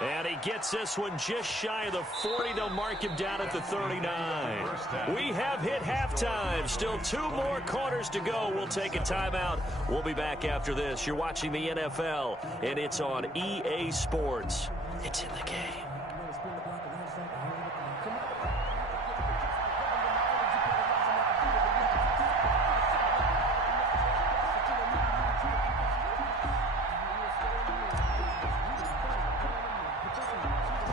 And he gets this one just shy of the 40. They'll mark him down at the 39. We have hit halftime. Still 2 more quarters to go. We'll take a timeout. We'll be back after this. You're watching the NFL, and it's on EA Sports. It's in the game.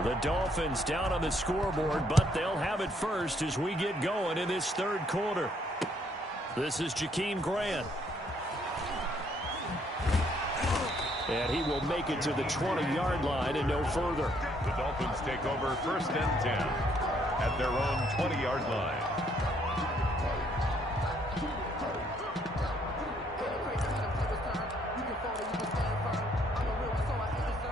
The Dolphins down on the scoreboard, but they'll have it first as we get going in this third quarter. This is Jakeem Grant. And he will make it to the 20-yard line and no further. The Dolphins take over 1st and 10 at their own 20-yard line.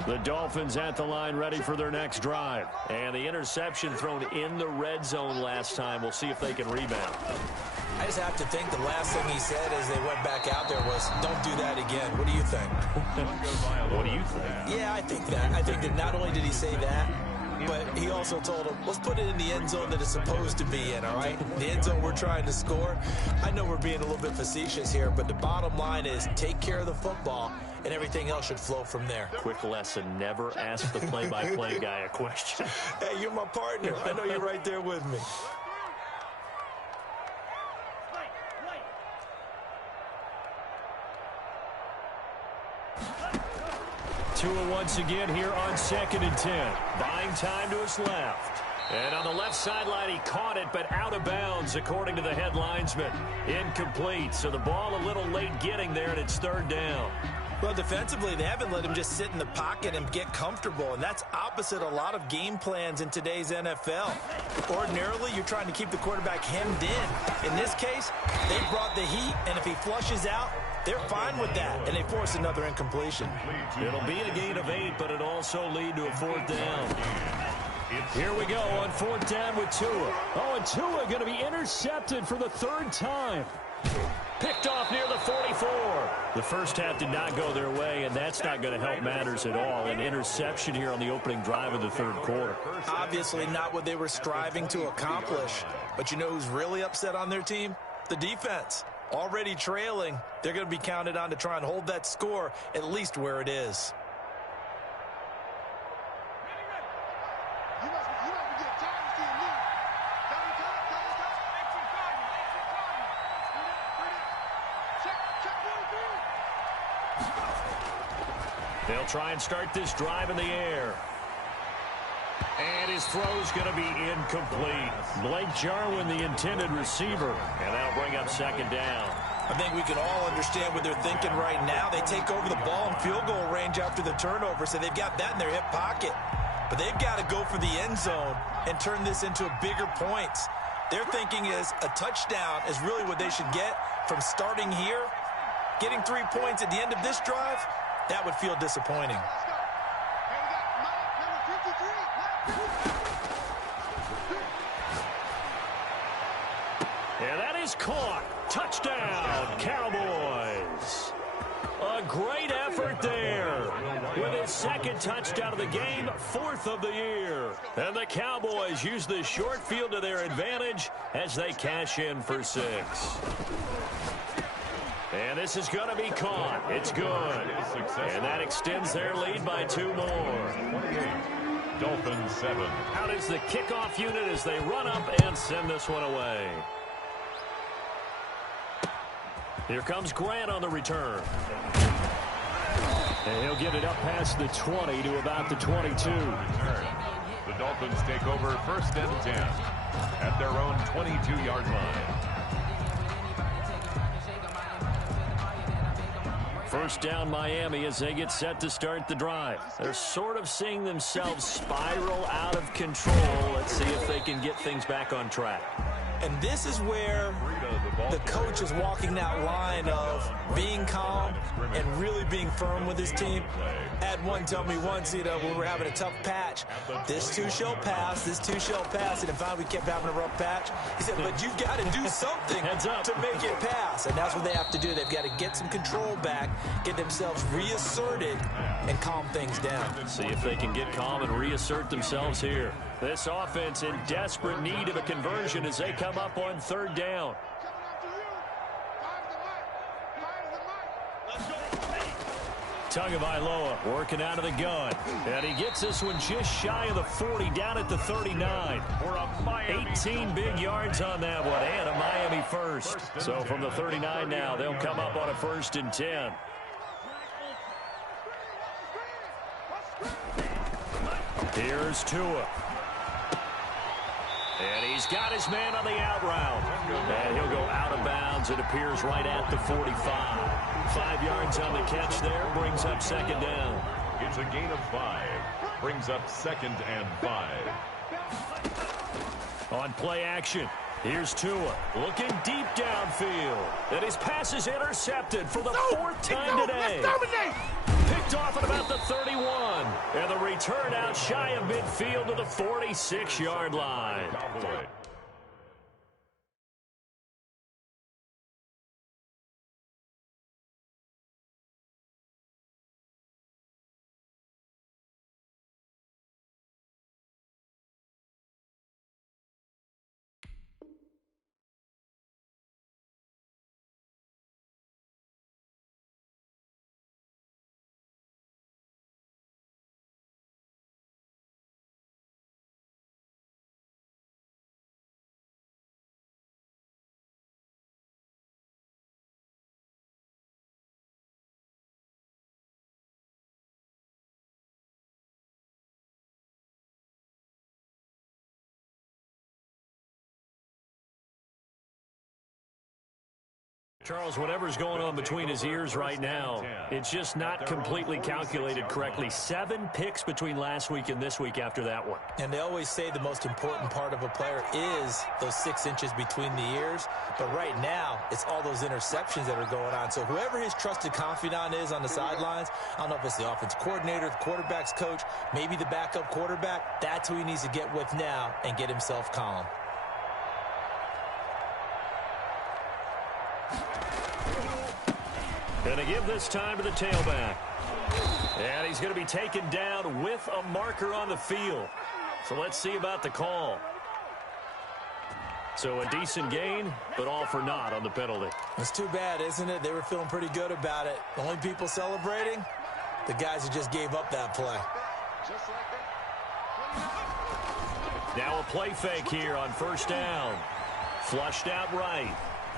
The Dolphins at the line ready for their next drive. And the interception thrown in the red zone last time. We'll see if they can rebound. I just have to think the last thing he said as they went back out there was, don't do that again. What do you think? What do you think? Yeah, I think that. I think that not only did he say that, but he also told him, let's put it in the end zone that it's supposed to be in, all right? The end zone we're trying to score. I know we're being a little bit facetious here, but the bottom line is take care of the football, and everything else should flow from there. Quick lesson, never ask the play-by-play guy a question. Hey, you're my partner. I know you're right there with me. Tua once again here on 2nd and 10. Buying time to his left. And on the left sideline, he caught it, but out of bounds, according to the head linesman. Incomplete, so the ball a little late getting there, and it's 3rd down. Well, defensively, they haven't let him just sit in the pocket and get comfortable, and that's opposite a lot of game plans in today's NFL. Ordinarily, you're trying to keep the quarterback hemmed in. In this case, they brought the heat, and if he flushes out, they're fine with that, and they force another incompletion. It'll be a gain of 8, but it'll also lead to a 4th down. Here we go on 4th down with Tua. Oh, and Tua going to be intercepted for the 3rd time. Picked off near the 44. The first half did not go their way, and that's not going to help matters at all. An interception here on the opening drive of the 3rd quarter. Obviously not what they were striving to accomplish. But you know who's really upset on their team? The defense. Already trailing, they're going to be counted on to try and hold that score at least where it is. They'll try and start this drive in the air. And his throw's going to be incomplete. Blake Jarwin, the intended receiver. And that'll bring up 2nd down. I think we can all understand what they're thinking right now. They take over the ball in field goal range after the turnover, so they've got that in their hip pocket. But they've got to go for the end zone and turn this into bigger points. Their thinking is a touchdown is really what they should get from starting here. Getting 3 points at the end of this drive, that would feel disappointing. And that is caught. Touchdown, Cowboys. A great effort there. With his 2nd touchdown of the game, 4th of the year. And the Cowboys use the short field to their advantage as they cash in for 6. And this is going to be caught. It's good. And that extends their lead by 2 more. Dolphins 7. Out is the kickoff unit as they run up and send this one away. Here comes Grant on the return. And he'll get it up past the 20 to about the 22. The Dolphins take over 1st and 10 at their own 22-yard line. 1st down Miami as they get set to start the drive. They're sort of seeing themselves spiral out of control. Let's see if they can get things back on track. And this is where the coach is walking that line of being calm and really being firm with his team. I had one tell me once, when we were having a tough patch, this too shall pass, this too shall pass, and if we kept having a rough patch, he said, but you've got to do something to make it pass, and that's what they have to do. They've got to get some control back, get themselves reasserted, and calm things down. See if they can get calm and reassert themselves here. This offense in desperate need of a conversion as they come up on third down. Tagovailoa working out of the gun. And he gets this one just shy of the 40, down at the 39. 18 big yards on that one, and a Miami first. So from the 39 now, they'll come up on a 1st and 10. Here's Tua. And he's got his man on the out route. And he'll go out of bounds. It appears right at the 45. 5 yards on the catch there. Brings up 2nd down. It's a gain of 5. Brings up 2nd and 5. On play action, here's Tua. Looking deep downfield. And his pass is intercepted for the 4th time today. Picked off at about the 31. And the return out shy of midfield to the 46-yard line. Charles, whatever's going on between his ears right now, it's just not completely calculated correctly. 7 picks between last week and this week after that one. And they always say the most important part of a player is those 6 inches between the ears. But right now, it's all those interceptions that are going on. So whoever his trusted confidant is on the sidelines, I don't know if it's the offense coordinator, the quarterback's coach, maybe the backup quarterback, that's who he needs to get with now and get himself calm. Going to give this time to the tailback. And he's going to be taken down with a marker on the field. So let's see about the call. So a decent gain, but all for naught on the penalty. It's too bad, isn't it? They were feeling pretty good about it. The only people celebrating, the guys who just gave up that play. Now a play fake here on 1st down. Flushed out right.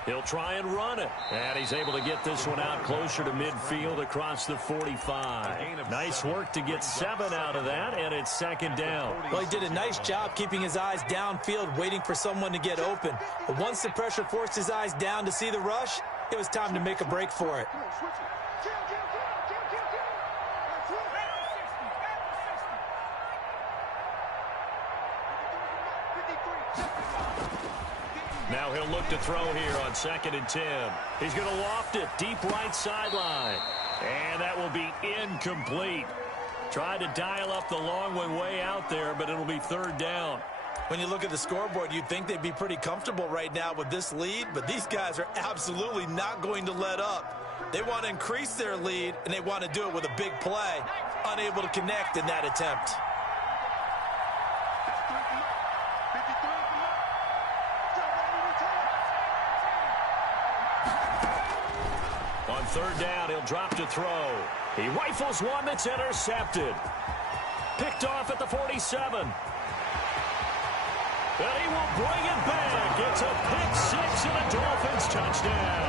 He'll try and run it. And he's able to get this one out closer to midfield across the 45. Nice work to get 7 out of that, and it's 2nd down. Well, he did a nice job keeping his eyes downfield, waiting for someone to get open. But once the pressure forced his eyes down to see the rush, it was time to make a break for it. Now he'll look to throw here on 2nd and 10. He's going to loft it deep right sideline. And that will be incomplete. Tried to dial up the long one way out there, but it'll be 3rd down. When you look at the scoreboard, you'd think they'd be pretty comfortable right now with this lead, but these guys are absolutely not going to let up. They want to increase their lead, and they want to do it with a big play. Unable to connect in that attempt. On 3rd down, he'll drop to throw. He rifles one that's intercepted. Picked off at the 47. And he will bring it back. It's a pick-6 and a Dolphins touchdown.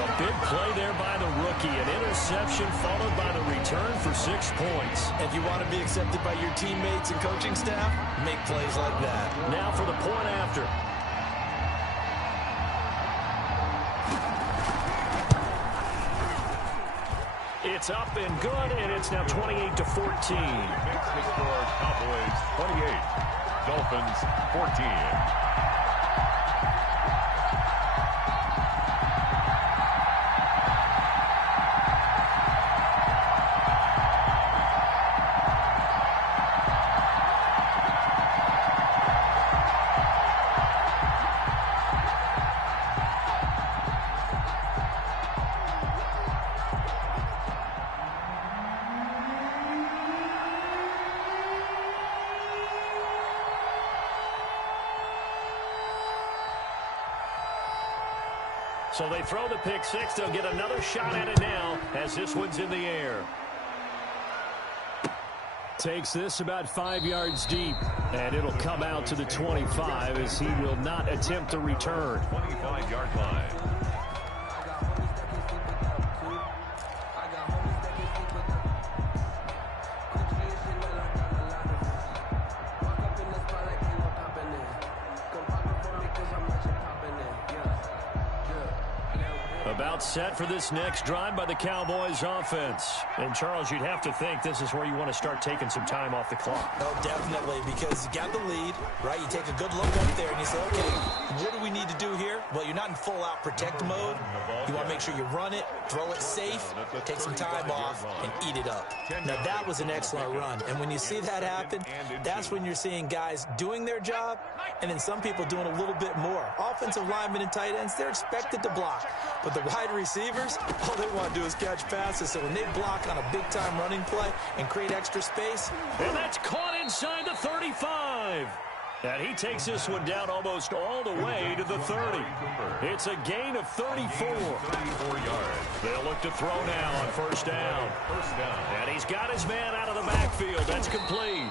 A big play there by the rookie. An interception followed by the return for 6 points. If you want to be accepted by your teammates and coaching staff, make plays like that. Now for the point after. It's up and good, and it's now 28-14. Cowboys 28, Dolphins 14. So they throw the pick six. They'll get another shot at it now as this one's in the air. Takes this about 5 yards deep, and it'll come out to the 25 as he will not attempt to return. 25-yard line. About set for this next drive by the Cowboys offense. And, Charles, you'd have to think this is where you want to start taking some time off the clock. Oh, definitely, because you got the lead, right? You take a good look up there and you say, okay, what do we need to do here? Well, you're not in full-out protect mode. You want to make sure you run it, throw it safe, take some time off, and eat it up. Now, that was an excellent run. And when you see that happen, that's when you're seeing guys doing their job and then some people doing a little bit more. Offensive linemen and tight ends, they're expected to block. But the wide receivers, all they want to do is catch passes. So when they block on a big-time running play and create extra space. And that's caught inside the 35. And he takes this one down almost all the way to the 30. It's a gain of 34. 34 yards. They'll look to throw now on first down. And he's got his man out of the backfield. That's complete.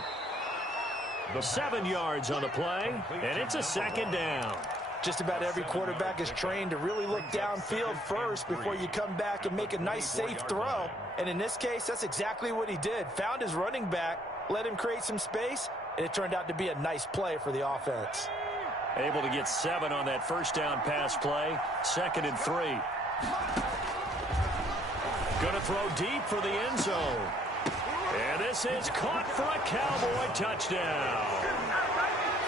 7 yards on the play, and it's a second down. Just about every quarterback is trained to really look downfield first before you come back and make a nice, safe throw. And in this case, that's exactly what he did. Found his running back, let him create some space, and it turned out to be a nice play for the offense. Able to get 7 on that first down pass play. 2nd and 3. Going to throw deep for the end zone. And this is caught for a Cowboy touchdown.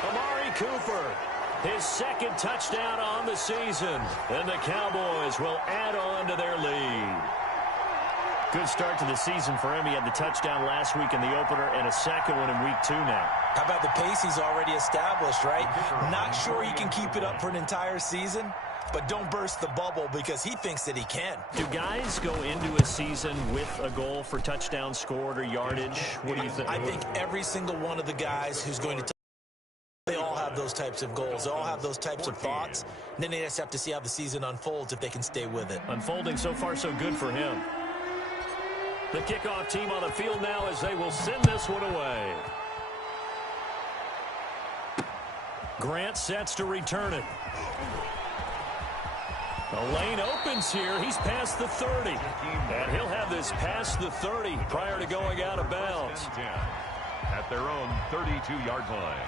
Amari Cooper, his 2nd touchdown on the season. And the Cowboys will add on to their lead. Good start to the season for him. He had the touchdown last week in the opener and a second one in week 2 now. How about the pace he's already established, right? Not sure he can keep it up for an entire season, but don't burst the bubble because he thinks that he can. Do guys go into a season with a goal for touchdown scored or yardage? What do you think? I think every single one of the guys who's going to they all have those types of goals. They all have those types of thoughts. And then they just have to see how the season unfolds if they can stay with it. Unfolding so far so good for him. The kickoff team on the field now as they will send this one away. Grant sets to return it. The lane opens here. He's past the 30. And he'll have this past the 30 prior to going out of bounds. At their own 32-yard line.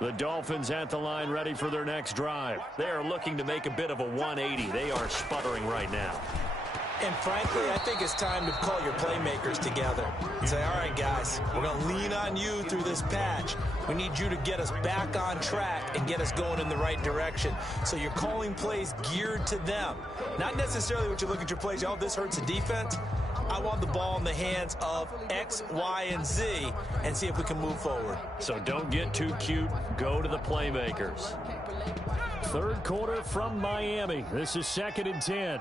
The Dolphins at the line ready for their next drive. They are looking to make a bit of a 180. They are sputtering right now. And frankly, I think it's time to call your playmakers together and say, all right, guys, we're going to lean on you through this patch. We need you to get us back on track and get us going in the right direction. So you're calling plays geared to them. Not necessarily what you look at your plays, oh, this hurts the defense. I want the ball in the hands of X, Y, and Z and see if we can move forward. So don't get too cute. Go to the playmakers. 3rd quarter from Miami. This is 2nd and 10.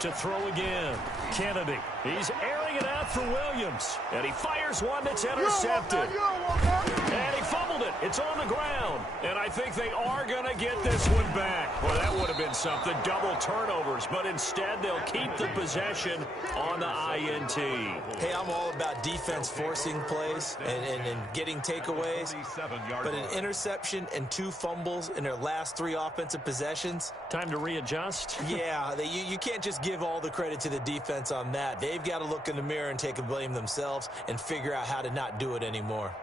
To throw again. Kennedy. He's airing it out for Williams. And he fires one that's intercepted. And he fumbled it. It's on the ground. And I think they are going to get this one back. Well, that would have been something. Double turnovers. But instead, they'll keep the possession on the INT. Hey, I'm all about defense forcing plays and getting takeaways. But an interception and 2 fumbles in their last 3 offensive possessions. Time to readjust? Yeah, you can't just give all the credit to the defense on that. They've got to look in the mirror and take the blame themselves and figure out how to not do it anymore.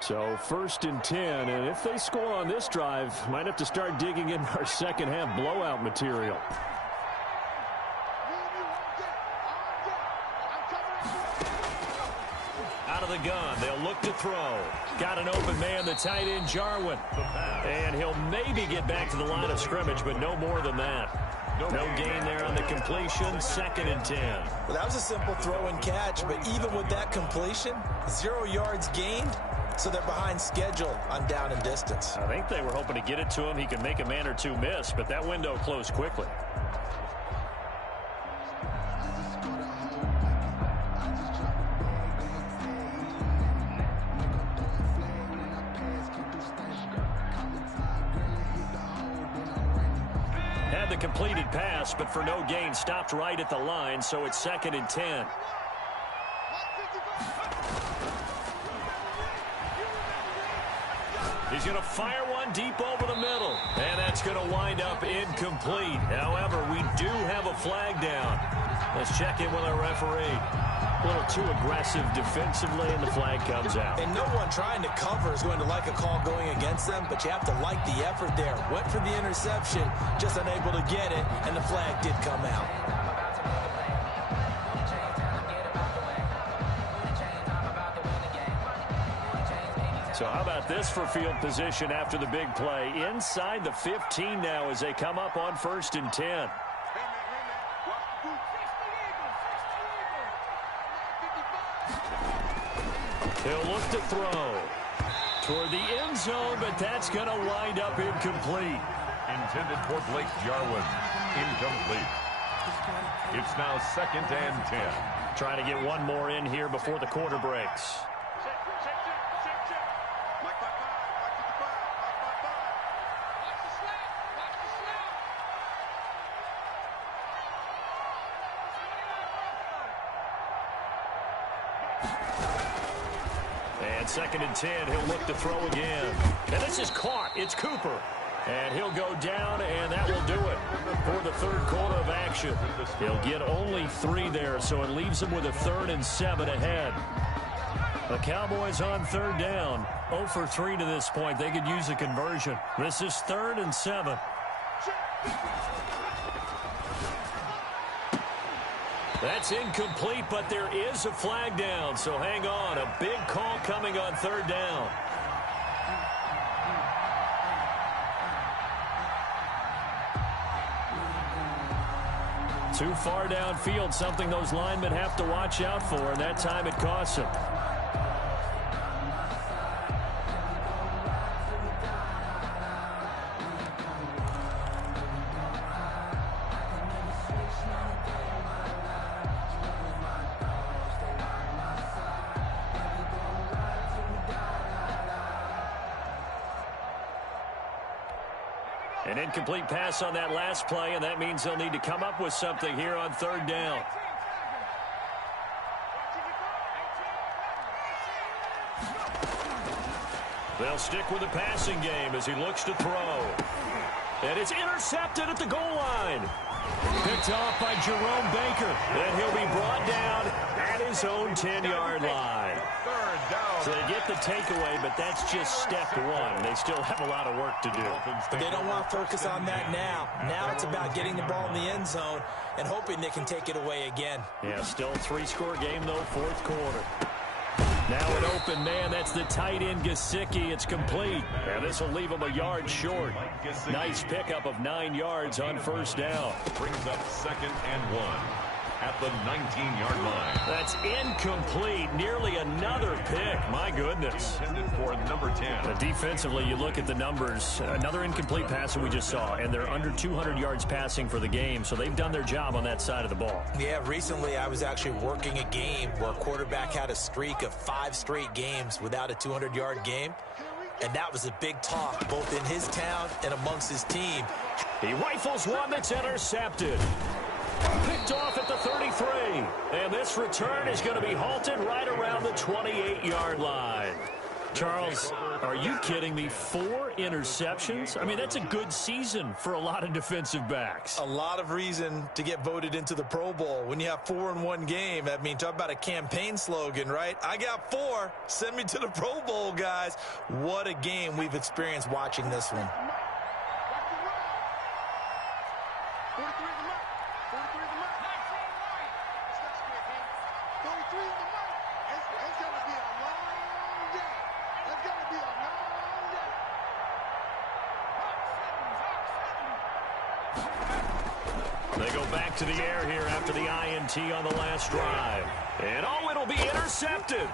So 1st and 10, and if they score on this drive, might have to start digging in our second half blowout material. Out of the gun, they'll look to throw. Got an open man, the tight end, Jarwin. And he'll maybe get back to the line of scrimmage, but no more than that. No gain there on the completion, 2nd and 10. Well, that was a simple throw and catch, but even with that completion, 0 yards gained, so they're behind schedule on down and distance. I think they were hoping to get it to him. He could make a man or two miss, but that window closed quickly. Had the completed pass, but for no gain, stopped right at the line, so it's 2nd and 10. He's going to fire one deep over the middle, and that's going to wind up incomplete. However, we do have a flag down. Let's check in with our referee. A little too aggressive defensively, and the flag comes out. And no one trying to cover is going to like a call going against them, but you have to like the effort there. Went for the interception, just unable to get it, and the flag did come out. So how about this for field position after the big play? Inside the 15 now as they come up on 1st and 10. He'll look to throw toward the end zone, but that's going to wind up incomplete. Intended for Blake Jarwin. Incomplete. It's now 2nd and 10. Trying to get one more in here before the quarter breaks. And 2nd and 10, he'll look to throw again. And this is caught. It's Cooper. And he'll go down, and that will do it for the 3rd quarter of action. He'll get only 3 there, so it leaves him with a 3rd and 7 ahead. The Cowboys on 3rd down. 0 for 3 to this point. They could use a conversion. This is 3rd and 7. That's incomplete, but there is a flag down, so hang on. A big call coming on 3rd down. Too far downfield, something those linemen have to watch out for, and that time it costs them. An incomplete pass on that last play, and that means they'll need to come up with something here on 3rd down. They'll stick with the passing game as he looks to throw. And it's intercepted at the goal line. Picked off by Jerome Baker. And he'll be brought down at his own 10-yard line. 3rd down. So they get the takeaway, but that's just step 1. They still have a lot of work to do. But they don't want to focus on that now. Now it's about getting the ball in the end zone and hoping they can take it away again. Yeah, still a 3-score game, though, 4th quarter. Now an open man. That's the tight end, Gesicki. It's complete. And this will leave him a yard short. Nice pickup of 9 yards on 1st down. Brings up 2nd and 1 at the 19-yard line. That's incomplete. Nearly another pick. My goodness. Intended for number 10. Defensively, you look at the numbers. Another incomplete pass that we just saw, and they're under 200 yards passing for the game, so they've done their job on that side of the ball. Yeah, recently I was actually working a game where a quarterback had a streak of 5 straight games without a 200-yard game, and that was a big talk both in his town and amongst his team. He rifles one that's intercepted. Picked off at the 33. And this return is going to be halted right around the 28-yard line. Charles, are you kidding me? 4 interceptions? I mean, that's a good season for a lot of defensive backs. A lot of reason to get voted into the Pro Bowl. When you have 4 in one game, I mean, talk about a campaign slogan, right? I got 4. Send me to the Pro Bowl, guys. What a game we've experienced watching this one. They go back to the air here after the INT on the last drive. And, oh, it'll be intercepted.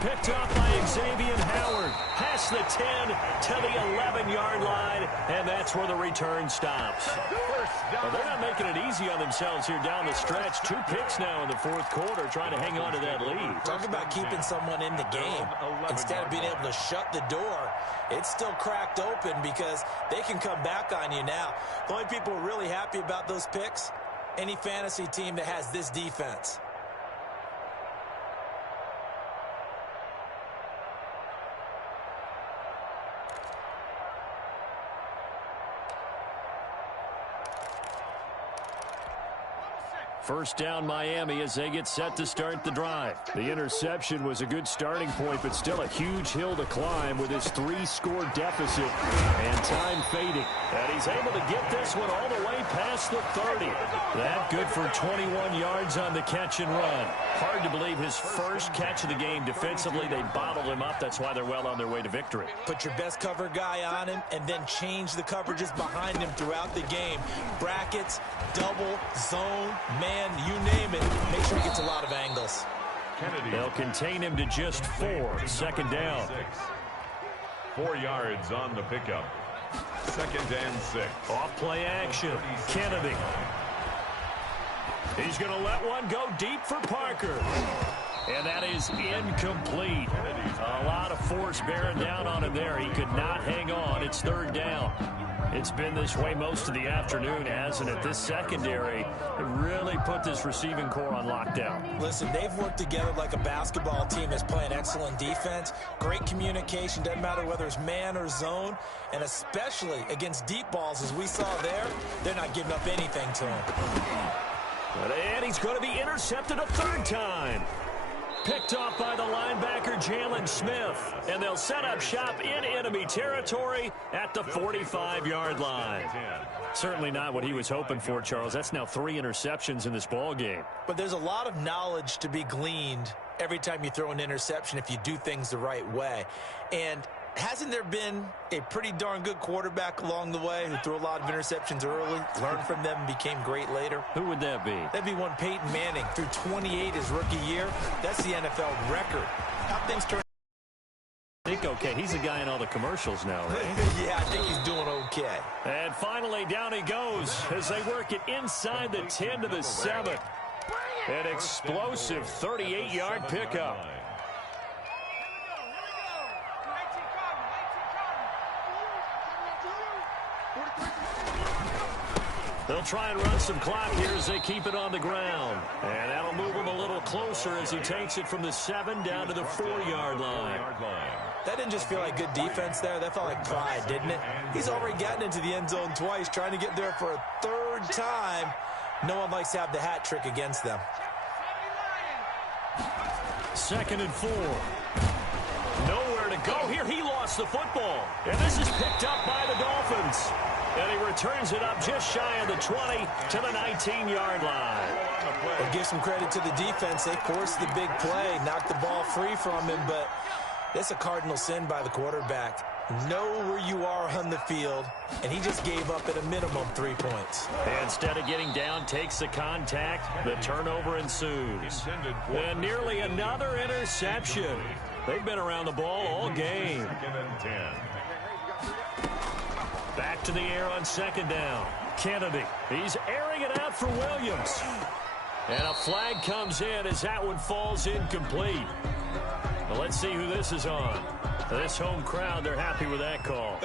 Picked up by Xavier Howard. Past the 10 to the 11-yard line, and that's where the return stops. Well, they're not making it easy on themselves here down the stretch. 2 picks now in the fourth quarter trying to hang on to that lead. Talk about keeping someone in the game. Instead of being able to shut the door, it's still cracked open because they can come back on you now. The only people who are really happy about those picks, any fantasy team that has this defense. First down Miami as they get set to start the drive. The interception was a good starting point, but still a huge hill to climb with his 3-score deficit and time fading. And he's able to get this one all the way past the 30. That good for 21 yards on the catch and run. Hard to believe his first catch of the game defensively. They bottled him up. That's why they're well on their way to victory. Put your best cover guy on him and then change the coverages behind him throughout the game. Brackets, double, zone, man, you name it. Make sure he gets a lot of angles. They'll contain him to just 4. Second down. 4 yards on the pickup. 2nd and 6. Off play action. Kennedy. He's going to let one go deep for Parker. And that is incomplete. A lot of force bearing down on him there. He could not hang on. It's 3rd down. It's been this way most of the afternoon, hasn't it? This secondary really put this receiving core on lockdown. Listen, they've worked together like a basketball team that's playing excellent defense. Great communication, doesn't matter whether it's man or zone. And especially against deep balls, as we saw there, they're not giving up anything to him. And he's going to be intercepted a 3rd time. Picked off by the linebacker, Jalen Smith. And they'll set up shop in enemy territory at the 45-yard line. Certainly not what he was hoping for, Charles. That's now 3 interceptions in this ball game. But there's a lot of knowledge to be gleaned every time you throw an interception if you do things the right way. And hasn't there been a pretty darn good quarterback along the way who threw a lot of interceptions early, learned from them, and became great later? Who would that be? That'd be one Peyton Manning. Threw 28 his rookie year. That's the NFL record. How things turn. I think okay. He's a guy in all the commercials now, right? Yeah, I think he's doing okay. And finally, down he goes as they work it inside the 10 to the 7. An explosive 38-yard pickup. They'll try and run some clock here as they keep it on the ground. And that'll move him a little closer as he takes it from the 7 down to the 4-yard line. That didn't just feel like good defense there. That felt like pride, didn't it? He's already gotten into the end zone twice, trying to get there for a 3rd time. No one likes to have the hat trick against them. 2nd and 4. Nowhere to go here. He lost the football. And this is picked up by the Dolphins. And he returns it up just shy of the 20 to the 19-yard line. Well, give some credit to the defense. They forced the big play, knocked the ball free from him, but that's a cardinal sin by the quarterback. Know where you are on the field, and he just gave up at a minimum 3 points. Instead of getting down, takes the contact. The turnover ensues. And nearly another interception. They've been around the ball all game. 2nd and 10. Back to the air on 2nd down. Kennedy. He's airing it out for Williams. And a flag comes in as that one falls incomplete. Well, let's see who this is on. This home crowd, they're happy with that call.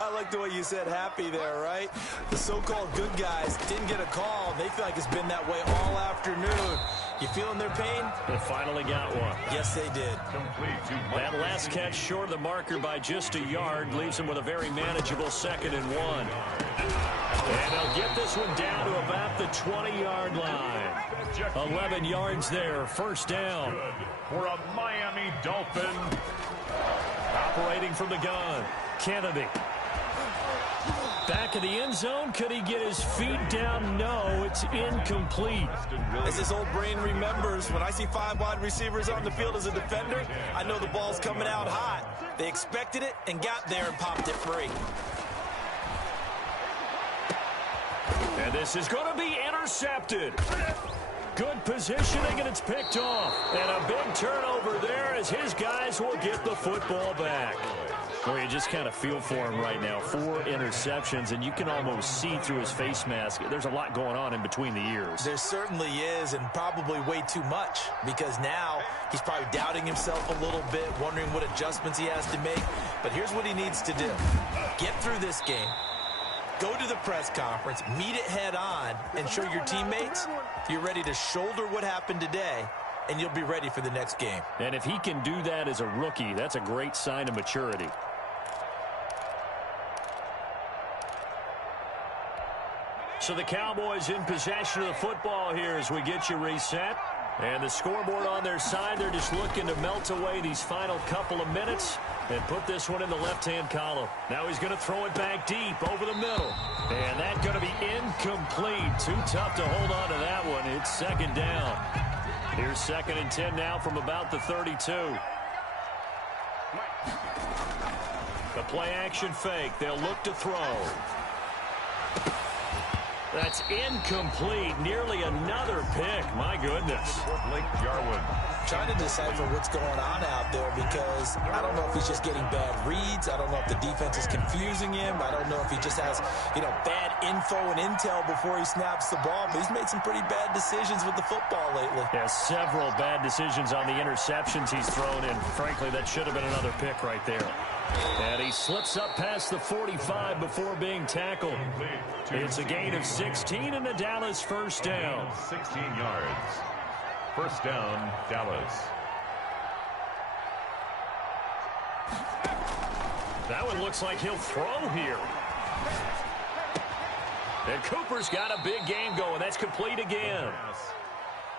I like the way you said happy there, right? The so-called good guys didn't get a call. They feel like it's been that way all afternoon. You feeling their pain? They finally got one. Yes, they did. That last catch short of the marker by just a yard leaves them with a very manageable 2nd and 1. And they'll get this one down to about the 20-yard line. 11 yards there, 1st down. For a Miami Dolphin. Operating from the gun, Kennedy. Back in the end zone, could he get his feet down? No, it's incomplete. As his old brain remembers, when I see 5 wide receivers on the field as a defender, I know the ball's coming out hot. They expected it and got there and popped it free. And This is going to be intercepted. Good positioning, and it's picked off. And a big turnover there as his guys will get the football back. Well, you just kind of feel for him right now. 4 interceptions, and you can almost see through his face mask. There's a lot going on in between the ears. There certainly is, and probably way too much, because now he's probably doubting himself a little bit, wondering what adjustments he has to make. But here's what he needs to do. Get through this game. Go to the press conference, meet it head on, and show your teammates you're ready to shoulder what happened today, and you'll be ready for the next game. And if he can do that as a rookie, that's a great sign of maturity. So the Cowboys in possession of the football here as we get you reset. And the scoreboard on their side, they're just looking to melt away these final couple of minutes and put this one in the left-hand column. Now he's going to throw it back deep over the middle. And that's going to be incomplete. Too tough to hold on to that one. It's second down. Here's 2nd and 10 now from about the 32. The play-action fake. They'll look to throw. That's incomplete. Nearly another pick. My goodness. Blake Jarwin. Trying to decipher what's going on out there because I don't know if he's just getting bad reads. I don't know if the defense is confusing him. I don't know if he just has, bad info and intel before he snaps the ball. But he's made some pretty bad decisions with the football lately. Yeah, several bad decisions on the interceptions he's thrown in. Frankly, that should have been another pick right there. And he slips up past the 45 before being tackled. It's a gain of 16 and the Dallas first down. 16 yards. First down, Dallas. That one looks like he'll throw here. And Cooper's got a big game going. That's complete again.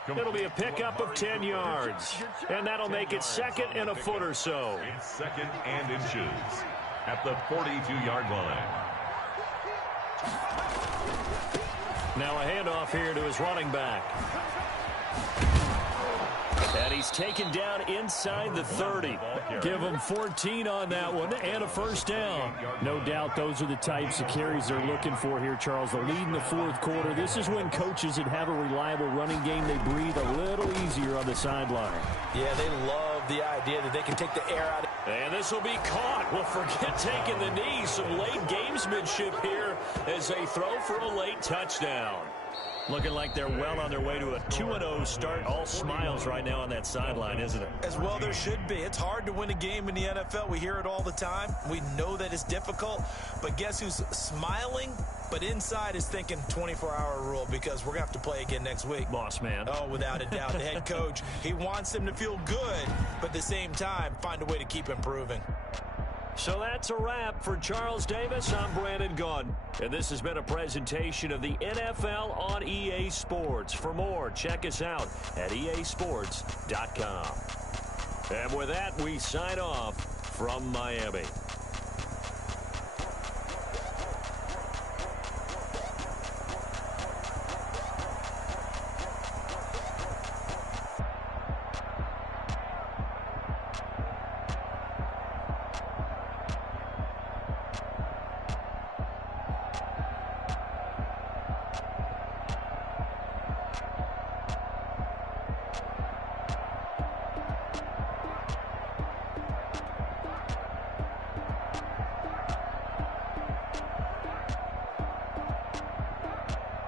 It'll be a pickup of 10 yards. And that'll make it 2nd and a foot or so. It's 2nd and inches at the 42-yard line. Now a handoff here to his running back. And he's taken down inside the 30. Give him 14 on that one and a first down. No doubt those are the types of carries they're looking for here, Charles. The lead in the 4th quarter. This is when coaches that have a reliable running game, they breathe a little easier on the sideline. Yeah, they love the idea that they can take the air out of. And this will be caught. Well, forget taking the knee. Some late gamesmanship here as they throw for a late touchdown. Looking like they're well on their way to a 2-0 start. All smiles right now on that sideline, isn't it? As well there should be. It's hard to win a game in the NFL. We hear it all the time. We know that it's difficult. But guess who's smiling? But inside is thinking 24-hour rule because we're going to have to play again next week. Boss man. Oh, without a doubt. The head coach, he wants them to feel good, but at the same time, find a way to keep improving. So that's a wrap for Charles Davis. I'm Brandon Gaudin. And this has been a presentation of the NFL on EA Sports. For more, check us out at easports.com. And with that, we sign off from Miami.